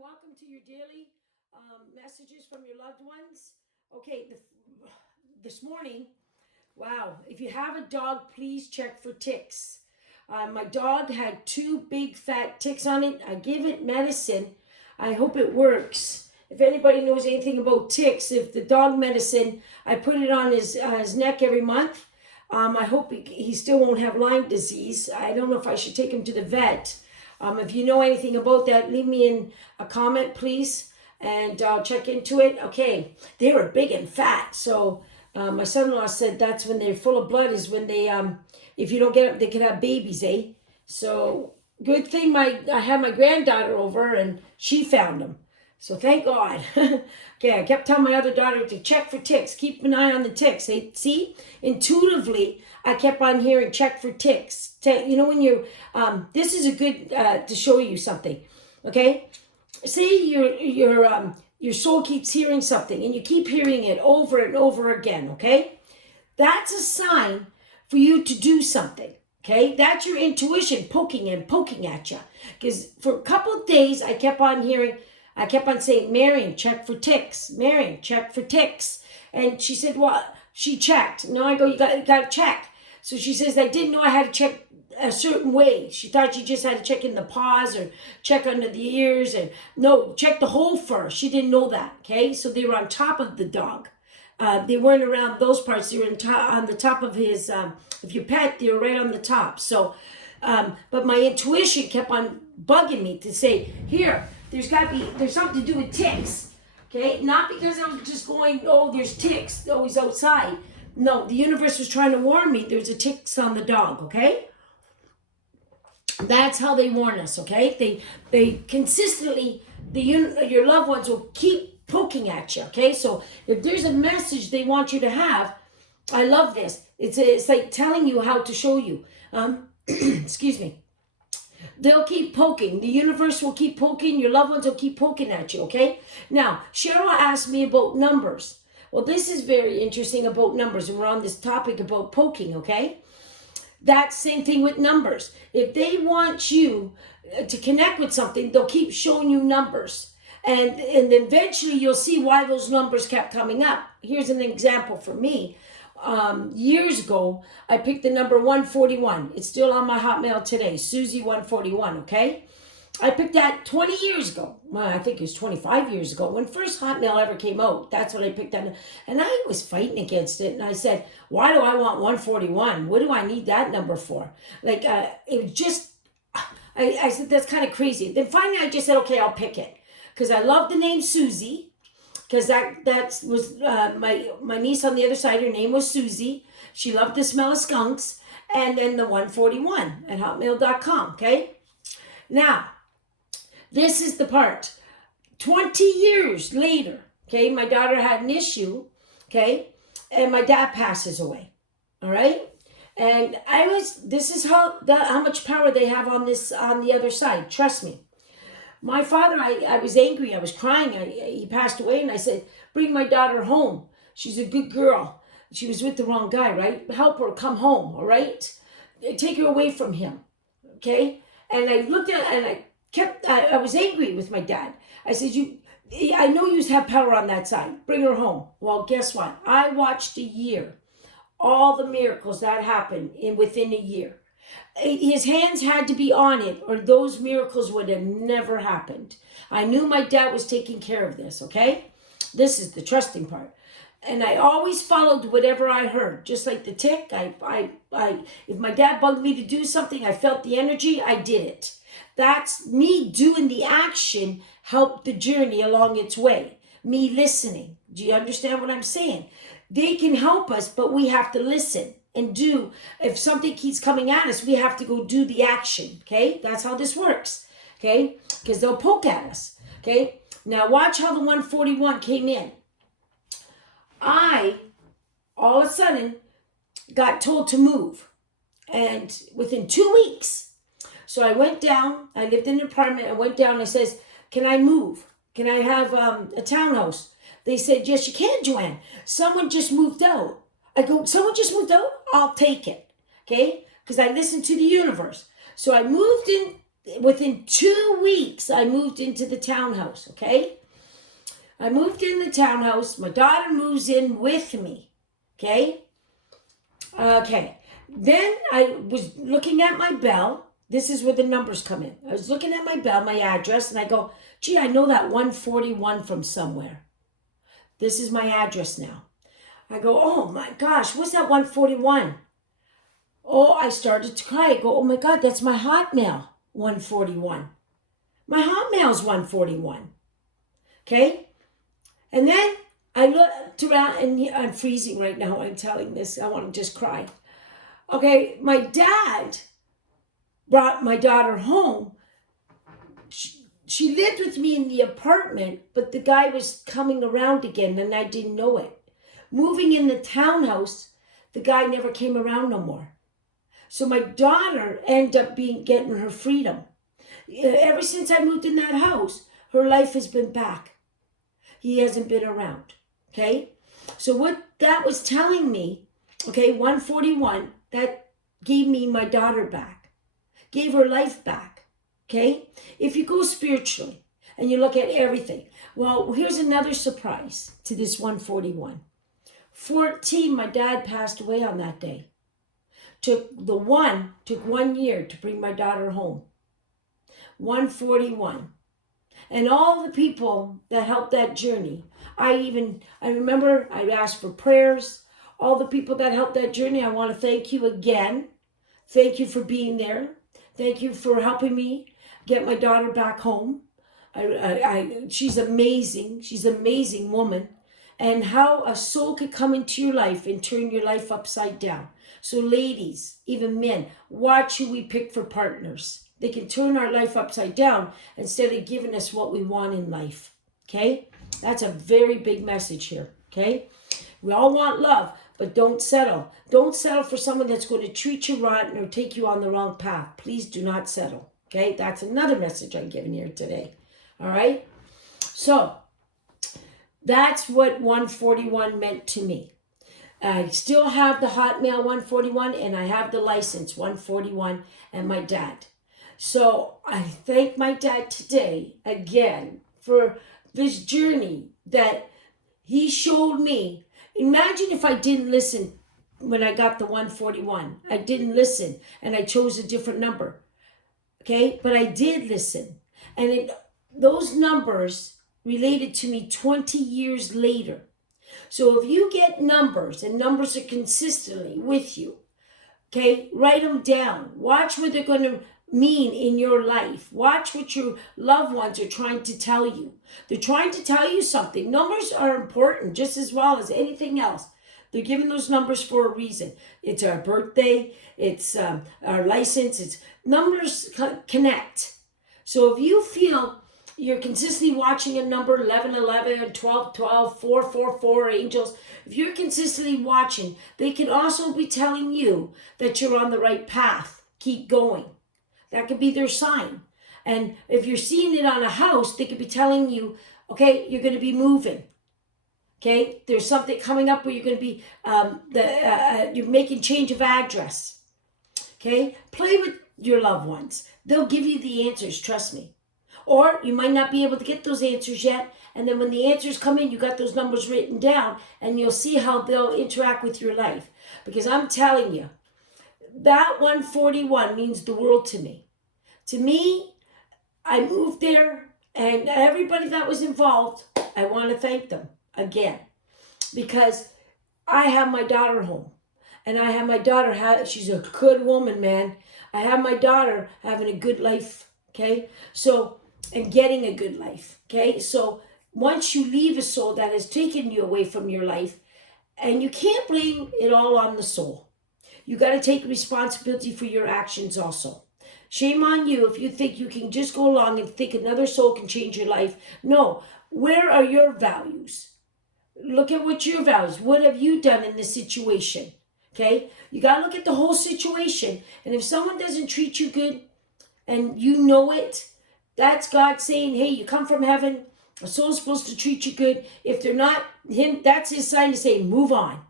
Welcome to your daily messages from your loved ones. Okay, this morning, wow, if you have a dog, please check for ticks. My dog had 2 big fat ticks on it. I give it medicine. I hope it works. If anybody knows anything about ticks, if the dog medicine, I put it on his neck every month. I hope he still won't have Lyme disease. I don't know if I should take him to the vet. If you know anything about that, leave me in a comment, please, and I'll check into it. Okay, they were big and fat, so my son-in-law said that's when they're full of blood, is when they, if you don't get up, they can have babies, eh? So good thing I had my granddaughter over, and she found them. So thank God. Okay, I kept telling my other daughter to check for ticks. Keep an eye on the ticks. See, intuitively, I kept on hearing check for ticks. You know, when you, this is a good, to show you something, okay? See, your soul keeps hearing something, and you keep hearing it over and over again, okay? That's a sign for you to do something, okay? That's your intuition poking at you. Because for a couple of days, I kept on saying, Marion, check for ticks. Marion, check for ticks. And she said, well, she checked. No, I go, you got to check. So she says, I didn't know I had to check a certain way. She thought you just had to check in the paws or check under the ears. And no, check the whole fur. She didn't know that, okay? So they were on top of the dog. They weren't around those parts. They were on the top of his, if you pet, they were right on the top. So, but my intuition kept on bugging me to say, here, there's something to do with ticks, okay? Not because I'm just going, oh, there's ticks, oh, he's outside. No, the universe was trying to warn me there's a ticks on the dog, okay? That's how they warn us, okay? They consistently, your loved ones will keep poking at you, okay? So if there's a message they want you to have, I love this. It's like telling you how to show you. Excuse me. They'll keep poking. The universe will keep poking. Your loved ones will keep poking at you, okay? Now, Cheryl asked me about numbers. Well, this is very interesting about numbers, and we're on this topic about poking, okay? That same thing with numbers. If they want you to connect with something, they'll keep showing you numbers. And eventually you'll see why those numbers kept coming up. Here's an example for me. Years ago, I picked the number 141. It's still on my Hotmail today, Susie 141, okay? I picked that 20 years ago. Well, I think it was 25 years ago. When first Hotmail ever came out, that's when I picked that. And I was fighting against it. And I said, why do I want 141? What do I need that number for? Like, it was just, I said, that's kind of crazy. Then finally I just said, okay, I'll pick it. Because I love the name Susie. Because that was my niece on the other side. Her name was Susie. She loved the smell of skunks. And then the 141 at hotmail.com, okay? Now, this is the part. 20 years later, okay, my daughter had an issue, okay, and my dad passes away, all right? And this is how much power they have on the other side, trust me. My father, I was angry, I was crying, he passed away, and I said, bring my daughter home. She's a good girl. She was with the wrong guy, right? Help her come home, all right? Take her away from him, okay? And I looked at it, and I was angry with my dad. I said, I know you have power on that side. Bring her home. Well, guess what? I watched a year, all the miracles that happened within a year. His hands had to be on it, or those miracles would have never happened. I knew my dad was taking care of this, okay? This is the trusting part. And I always followed whatever I heard, just like the tick. If my dad bugged me to do something, I felt the energy, I did it. That's me doing the action helped the journey along its way. Me listening. Do you understand what I'm saying? They can help us, but we have to listen and do. If something keeps coming at us, we have to go do the action, okay? That's how this works, okay? Because they'll poke at us, okay? Now watch how the 141 came in. I, all of a sudden, got told to move. And within 2 weeks, so I went down, I lived in an apartment, I went down, and I says, can I move? Can I have a townhouse? They said, yes, you can, Joanne. Someone just moved out. I go, someone just moved out? I'll take it, okay? Because I listened to the universe. So I moved in within 2 weeks, I moved into the townhouse, okay? I moved in the townhouse. My daughter moves in with me, okay? Okay. Then I was looking at my bell. This is where the numbers come in. I was looking at my bell, my address, and I go, gee, I know that 141 from somewhere. This is my address now. I go, oh my gosh, what's that 141? Oh, I started to cry. I go, oh my God, that's my Hotmail 141. My Hotmail's 141. Okay? And then I looked around, and I'm freezing right now. I'm telling this. I want to just cry. Okay, my dad brought my daughter home. She lived with me in the apartment, but the guy was coming around again, and I didn't know it. Moving in the townhouse, the guy never came around no more. So my daughter ended up getting her freedom. Ever since I moved in that house, her life has been back. He hasn't been around, okay? So what that was telling me, okay, 141, that gave me my daughter back, gave her life back, okay? If you go spiritually and you look at everything, well, here's another surprise to this 141. 14, my dad passed away on that day. Took 1 year to bring my daughter home. 141. And all the people that helped that journey, I remember I asked for prayers. All the people that helped that journey, I want to thank you again. Thank you for being there. Thank you for helping me get my daughter back home. She's amazing. She's an amazing woman. And how a soul could come into your life and turn your life upside down. So ladies, even men, watch who we pick for partners. They can turn our life upside down instead of giving us what we want in life. Okay? That's a very big message here. Okay? We all want love, but don't settle. Don't settle for someone that's going to treat you rotten or take you on the wrong path. Please do not settle. Okay? That's another message I'm giving here today. All right? So, that's what 141 meant to me. I still have the Hotmail 141, and I have the license 141 and my dad. So I thank my dad today again for this journey that he showed me. Imagine if I didn't listen when I got the 141. I didn't listen and I chose a different number. Okay, but I did listen. And those numbers related to me 20 years later. So if you get numbers and numbers are consistently with you, okay, write them down. Watch what they're going to mean in your life. Watch what your loved ones are trying to tell you. They're trying to tell you something. Numbers are important just as well as anything else. They're giving those numbers for a reason. It's our birthday. It's our license. It's numbers connect. So if you feel you're consistently watching a number 1111, 1212, 444 angels. If you're consistently watching, they can also be telling you that you're on the right path. Keep going. That could be their sign. And if you're seeing it on a house, they could be telling you, okay, you're going to be moving. Okay, there's something coming up where you're going to be, you're making change of address. Okay, play with your loved ones. They'll give you the answers, trust me. Or you might not be able to get those answers yet. And then when the answers come in, you got those numbers written down and you'll see how they'll interact with your life. Because I'm telling you, that 141 means the world to me. To me, I moved there and everybody that was involved, I want to thank them again. Because I have my daughter home. And I have my daughter, she's a good woman, man. I have my daughter having a good life, okay? So, and getting a good life, okay? So once you leave a soul that has taken you away from your life, and you can't blame it all on the soul. You got to take responsibility for your actions also. Shame on you if you think you can just go along and think another soul can change your life. No. Where are your values? Look at what your values. What have you done in this situation? Okay? You got to look at the whole situation. And if someone doesn't treat you good and you know it, that's God saying, hey, you come from heaven. A soul's supposed to treat you good. If they're not him, that's his sign to say, move on.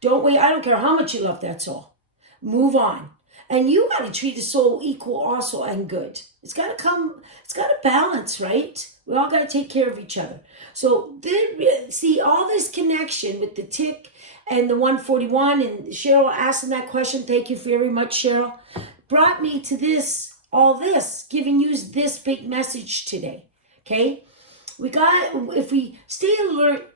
Don't wait. I don't care how much you love that soul. Move on. And you got to treat the soul equal also and good. It's got to balance, right? We all got to take care of each other. So see all this connection with the tick and the 141 and Cheryl asking that question. Thank you very much, Cheryl. Brought me to all this, giving you this big message today. Okay? If we stay alert,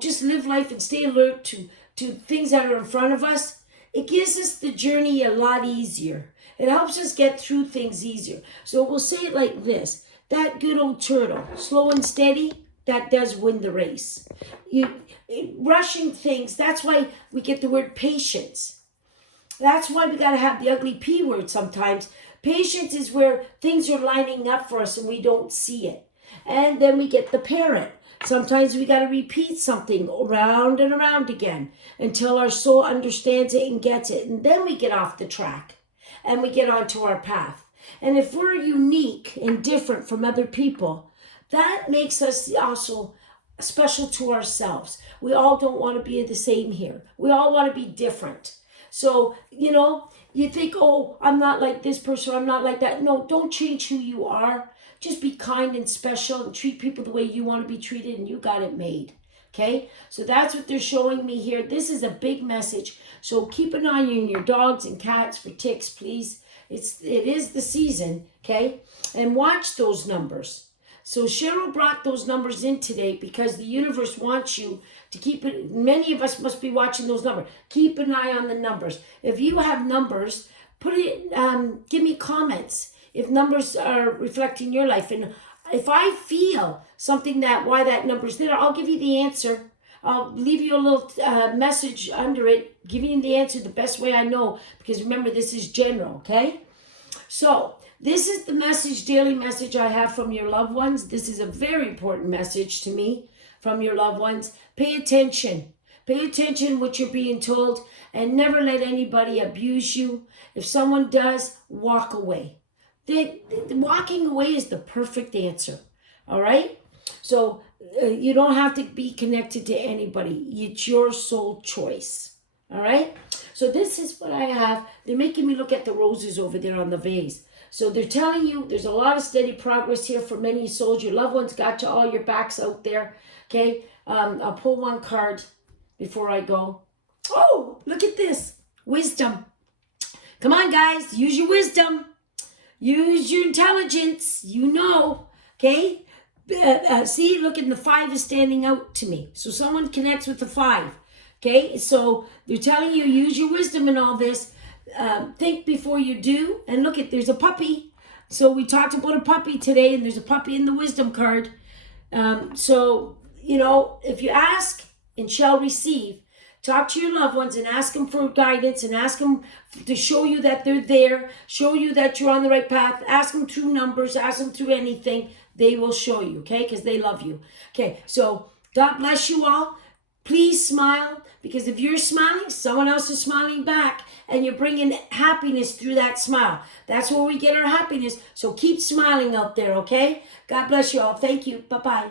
just live life and stay alert to things that are in front of us, it gives us the journey a lot easier. It helps us get through things easier. So we'll say it like this. That good old turtle, slow and steady, that does win the race. Rushing things, that's why we get the word patience. That's why we got to have the ugly P word sometimes. Patience is where things are lining up for us and we don't see it. And then we get the parrot. Sometimes we got to repeat something around and around again until our soul understands it and gets it. And then we get off the track and we get onto our path. And if we're unique and different from other people, that makes us also special to ourselves. We all don't want to be the same here. We all want to be different. So, you think, oh, I'm not like this person, I'm not like that. No, don't change who you are. Just be kind and special and treat people the way you want to be treated, and you got it made. Okay? So that's what they're showing me here. This is a big message. So keep an eye on your dogs and cats for ticks, please. It is the season, okay? And watch those numbers. So Cheryl brought those numbers in today because the universe wants you to keep it. Many of us must be watching those numbers. Keep an eye on the numbers. If you have numbers, give me comments if numbers are reflecting your life. And if I feel something why that number's there, I'll give you the answer. I'll leave you a little message under it, giving you the answer the best way I know, because remember, this is general, okay? So this is the daily message I have from your loved ones. This is a very important message to me from your loved ones. Pay attention. Pay attention what you're being told, and never let anybody abuse you. If someone does, walk away. Walking away is the perfect answer, all right? So you don't have to be connected to anybody. It's your soul choice, all right? So this is what I have. They're making me look at the roses over there on the vase. So they're telling you there's a lot of steady progress here for many souls. Your loved ones got you all your backs out there, okay? I'll pull one card before I go. Oh, look at this. Wisdom. Come on, guys. Use your wisdom. Use your intelligence. Okay? See, look at the 5 is standing out to me. So someone connects with the 5. Okay? So they're telling you use your wisdom in all this. Think before you do. And look there's a puppy. So we talked about a puppy today, and there's a puppy in the wisdom card. If you ask and shall receive, talk to your loved ones and ask them for guidance and ask them to show you that they're there, show you that you're on the right path. Ask them through numbers, ask them through anything. They will show you, okay? Because they love you. Okay, so God bless you all. Please smile, because if you're smiling, someone else is smiling back, and you're bringing happiness through that smile. That's where we get our happiness. So keep smiling out there, okay? God bless you all. Thank you. Bye-bye.